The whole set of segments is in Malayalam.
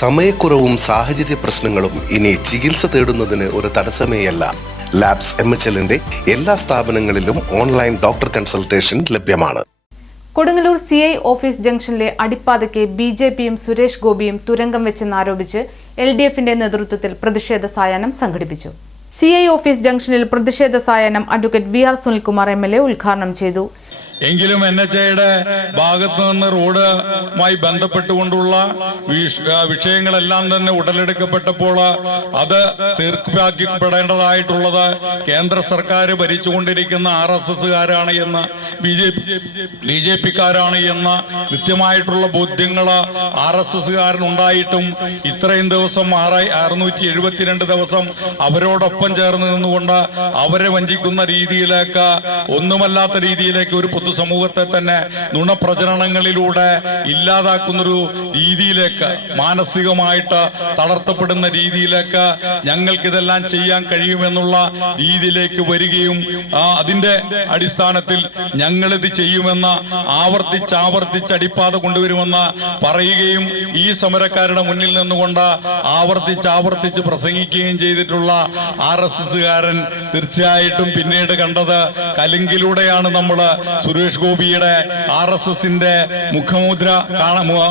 സമയക്കുറവും സാഹചര്യ പ്രശ്നങ്ങളും ഇനി ചികിത്സ തേടുന്നതിന് ഒരു തടസ്സമേയല്ല. ലാബ്സ് എം എച്ച് എല്ലിന്റെ എല്ലാ സ്ഥാപനങ്ങളിലും ഓൺലൈൻ ഡോക്ടർ കൺസൾട്ടേഷൻ ലഭ്യമാണ്. കൊടുങ്ങല്ലൂർ സി ഐ ഓഫീസ് ജംഗ്ഷനിലെ അടിപ്പാതയ്ക്ക് ബി ജെ പിയും സുരേഷ് ഗോപിയും തുരങ്കം വെച്ചെന്നാരോപിച്ച് എൽ ഡി എഫിന്റെ നേതൃത്വത്തിൽ പ്രതിഷേധ സായാഹ്നം സംഘടിപ്പിച്ചു. സി ഐ ഓഫീസ് ജംഗ്ഷനിൽ പ്രതിഷേധ സായാഹ്നം advocate V R Sunilkumar M L A ഉദ്ഘാടനം ചെയ്തു. എങ്കിലും എൻ എച്ച് ഐയുടെ ഭാഗത്തു നിന്ന് റോഡുമായി ബന്ധപ്പെട്ടുകൊണ്ടുള്ള വിഷയങ്ങളെല്ലാം തന്നെ ഉടലെടുക്കപ്പെട്ടപ്പോൾ അത് തീർപ്പാക്കപ്പെടേണ്ടതായിട്ടുള്ളത് കേന്ദ്ര സർക്കാർ ഭരിച്ചുകൊണ്ടിരിക്കുന്ന ആർ എസ് എസ്സുകാരാണ് എന്ന് B J P B J പിക്കാരാണ് എന്ന കൃത്യമായിട്ടുള്ള ബോധ്യങ്ങൾ ആർ എസ് എസ്സുകാരനുണ്ടായിട്ടും ഇത്രയും ദിവസം ആറായി അറുന്നൂറ്റി എഴുപത്തിരണ്ട് ദിവസം അവരോടൊപ്പം ചേർന്ന് നിന്നുകൊണ്ട് അവരെ വഞ്ചിക്കുന്ന രീതിയിലേക്ക് ഒന്നുമല്ലാത്ത രീതിയിലേക്ക് ഒരു പൊതുസമൂഹത്തെ തന്നെ നുണപ്രചരണങ്ങളിലൂടെ ഇല്ലാതാക്കുന്നൊരു രീതിയിലേക്ക് മാനസികമായിട്ട് തളർത്തപ്പെടുന്ന രീതിയിലേക്ക് ഞങ്ങൾക്കിതെല്ലാം ചെയ്യാൻ കഴിയുമെന്നുള്ള രീതിയിലേക്ക് വരികയും അതിന്റെ അടിസ്ഥാനത്തിൽ ഞങ്ങളിത് ചെയ്യുമെന്ന ആവർത്തിച്ച് ആവർത്തിച്ച് അടിപ്പാത കൊണ്ടുവരുമെന്ന് പറയുകയും ഈ സമരക്കാരുടെ മുന്നിൽ നിന്നുകൊണ്ട് ആവർത്തിച്ച് ആവർത്തിച്ച് പ്രസംഗിക്കുകയും ചെയ്തിട്ടുള്ള ആർ എസ് എസ്സുകാരൻ തീർച്ചയായിട്ടും പിന്നീട് കണ്ടത് കലിങ്കിലൂടെയാണ് നമ്മൾ സുരേഷ് ഗോപിയുടെ ആർ എസ് എസിന്റെ മുഖമുദ്ര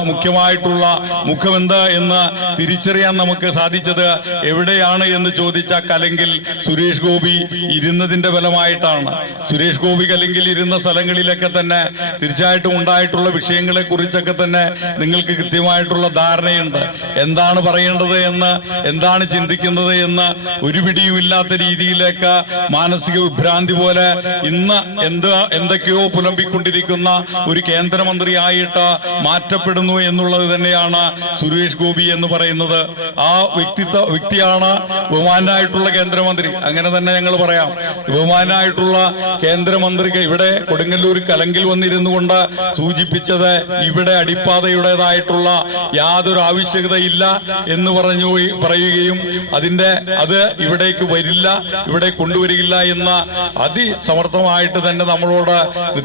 മുഖ്യമായിട്ടുള്ള മുഖമെന്ത് എന്ന് തിരിച്ചറിയാൻ നമുക്ക് സാധിച്ചത് എവിടെയാണ് എന്ന് ചോദിച്ച കലെങ്കിൽ സുരേഷ് ഗോപി ഇരുന്നതിന്റെ ഫലമായിട്ടാണ്. സുരേഷ് ഗോപി കലെങ്കിൽ ഇരുന്ന സ്ഥലങ്ങളിലൊക്കെ തന്നെ തീർച്ചയായിട്ടും ഉണ്ടായിട്ടുള്ള വിഷയങ്ങളെ കുറിച്ചൊക്കെ തന്നെ നിങ്ങൾക്ക് കൃത്യമായിട്ടുള്ള ധാരണയുണ്ട്. എന്താണ് പറയേണ്ടത് എന്ന് എന്താണ് ചിന്തിക്കുന്നത് എന്ന് ഒരു പിടിയുമില്ലാത്ത രീതിയിലേക്ക് മാനസിക വിഭ്രാന്തി പോലെ ഇന്ന് എന്ത് എന്തൊക്കെയോ പുലമ്പിക്കൊണ്ടിരിക്കുന്ന ഒരു കേന്ദ്രമന്ത്രിയായിട്ട് മാറ്റപ്പെടുന്നു എന്നുള്ളത് തന്നെയാണ് സുരേഷ് ഗോപി എന്ന് പറയുന്നത്. ആ വ്യക്തിത്വ വ്യക്തിയാണ് ബഹുമാനായിട്ടുള്ള കേന്ദ്രമന്ത്രി. അങ്ങനെ തന്നെ ഞങ്ങൾ പറയാം. ബഹുമാനായിട്ടുള്ള കേന്ദ്രമന്ത്രിക്ക് ഇവിടെ കൊടുങ്ങല്ലൂർ കലങ്കിൽ വന്നിരുന്നു കൊണ്ട് സൂചിപ്പിച്ചത് ഇവിടെ അടിപ്പാതയുടേതായിട്ടുള്ള യാതൊരു ആവശ്യകതയില്ല എന്ന് പറഞ്ഞു പറയുകയും അതിന്റെ അത് ഇവിടേക്ക് വരില്ല ഇവിടെ കൊണ്ടുവരില്ല എന്ന അതിസമർത്ഥമായിട്ട് തന്നെ നമ്മളോട്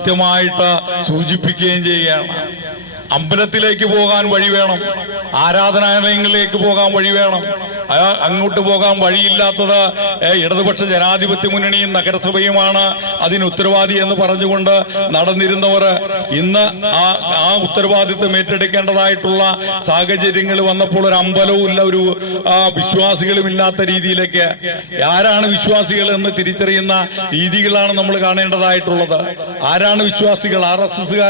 കൃത്യമായിട്ട് സൂചിപ്പിക്കുകയും ചെയ്യുകയാണ്. അമ്പലത്തിലേക്ക് പോകാൻ വഴി വേണം. ആരാധനാലയങ്ങളിലേക്ക് പോകാൻ വഴി വേണം. അങ്ങോട്ട് പോകാൻ വഴിയില്ലാത്തത് ഇടതുപക്ഷ ജനാധിപത്യ മുന്നണിയും നഗരസഭയുമാണ്. അതിന് ഉത്തരവാദി എന്ന് പറഞ്ഞുകൊണ്ട് നടന്നിരുന്നവർ ഇന്ന് ആ ആ ഉത്തരവാദിത്വം ഏറ്റെടുക്കേണ്ടതായിട്ടുള്ള സാഹചര്യങ്ങൾ വന്നപ്പോൾ ഒരു അമ്പലവും ഇല്ല ഒരു വിശ്വാസികളും ഇല്ലാത്ത രീതിയിലേക്ക് ആരാണ് വിശ്വാസികൾ എന്ന് തിരിച്ചറിയുന്ന രീതികളാണ് നമ്മൾ കാണേണ്ടതായിട്ടുള്ളത്. ആരാണ് വിശ്വാസികൾ? ആർ എസ്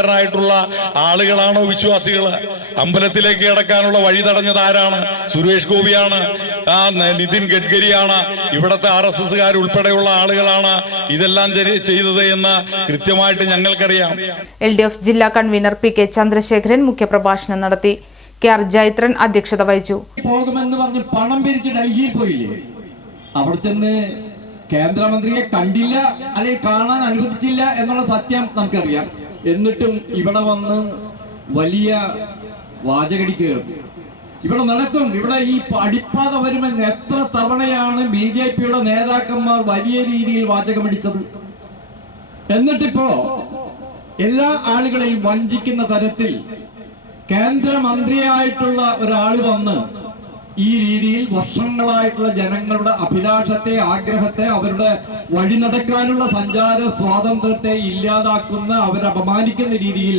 ആളുകളാണോ വിശ്വാസികൾ? അമ്പലത്തിലേക്ക് കിടക്കാനുള്ള വഴി തടഞ്ഞത് ആരാണ്? സുരേഷ് ഗോപിയാണ്. ആ നിതിൻ ഗഡ്കരിയാണ്. ഇവിടുത്തെ ആർ എസ് എസ്സുകാർ ഉൾപ്പെടെയുള്ള ആളുകളാണ് ഇതെല്ലാം ചെയ്- ചെയ്തത് എന്ന് കൃത്യമായിട്ട് ഞങ്ങൾക്കറിയാം. എൽ ഡി എഫ് ജില്ലാ കൺവീനർ പി കെ ചന്ദ്രശേഖരൻ മുഖ്യപ്രഭാഷണം നടത്തി. കെ ആർ ജൈത്രൻ അധ്യക്ഷത വഹിച്ചു. പോകുമെന്ന് പറഞ്ഞ് പണം പിരിച്ച് ഡൽഹിയിൽ പോയില്ലേ? അവിടെ ചെന്ന് കേന്ദ്രമന്ത്രിയെ കണ്ടില്ല അല്ലെങ്കിൽ കാണാൻ അനുവദിച്ചില്ല എന്നുള്ള സത്യം നമുക്കറിയാം. എന്നിട്ടും ഇവിടെ വന്ന് വലിയ വാചകടിക്കുകയാണ് ഇവിടെ നടക്കും ഇവിടെ ഈ അടിപ്പാത വരുമെന്ന് എത്ര തവണയാണ് ബി ജെ പിയുടെ നേതാക്കന്മാർ വലിയ രീതിയിൽ വാചകമടിച്ചത്. എന്നിട്ടിപ്പോ എല്ലാ ആളുകളെയും വഞ്ചിക്കുന്ന തരത്തിൽ കേന്ദ്രമന്ത്രിയായിട്ടുള്ള ഒരാൾ വന്ന് ഈ രീതിയിൽ വർഷങ്ങളായിട്ടുള്ള ജനങ്ങളുടെ അഭിലാഷത്തെ ആഗ്രഹത്തെ അവരുടെ വഴി നടക്കാനുള്ള സഞ്ചാര സ്വാതന്ത്ര്യത്തെ ഇല്ലാതാക്കുന്ന അവരെ അപമാനിക്കുന്ന രീതിയിൽ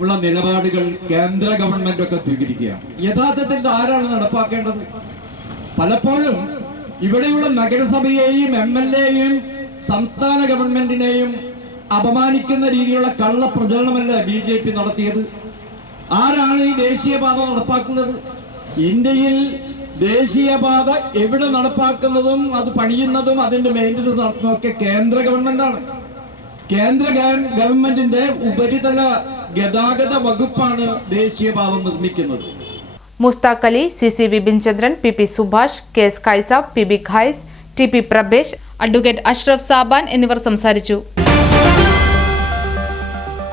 ഉള്ള നിലപാടുകൾ കേന്ദ്ര ഗവൺമെന്റ് ഒക്കെ സ്വീകരിക്കുകയാണ്. യഥാർത്ഥത്തിൽ ആരാണ് നടപ്പാക്കേണ്ടത്? പലപ്പോഴും ഇവിടെയുള്ള നഗരസഭയെയും എം എൽ എയും സംസ്ഥാന ഗവൺമെന്റിനെയും അപമാനിക്കുന്ന രീതിയിലുള്ള കള്ള പ്രചരണമല്ല ബി ജെ പി നടത്തിയത്. ആരാണ് ഈ ദേശീയപാത നടപ്പാക്കുന്നത്? ഇന്ത്യയിൽ ദേശീയപാത എവിടെ നടപ്പാക്കുന്നതും അത് പണിയുന്നതും അതിന്റെ മെയിന്റനൻസ് നടത്തുന്നതൊക്കെ കേന്ദ്ര ഗവൺമെന്റാണ്. കേന്ദ്ര ഗവൺമെന്റിന്റെ ഉപരിതല ഗതാഗത വകുപ്പാണ് ദേശീയപാത നിർമ്മിക്കുന്നത്. Mushtaq Ali C C Vipin Chandran P P Subhash K S Khaisa P B Khais T P Prabhesh advocate Ashraf Saban എന്നിവർ സംസാരിച്ചു.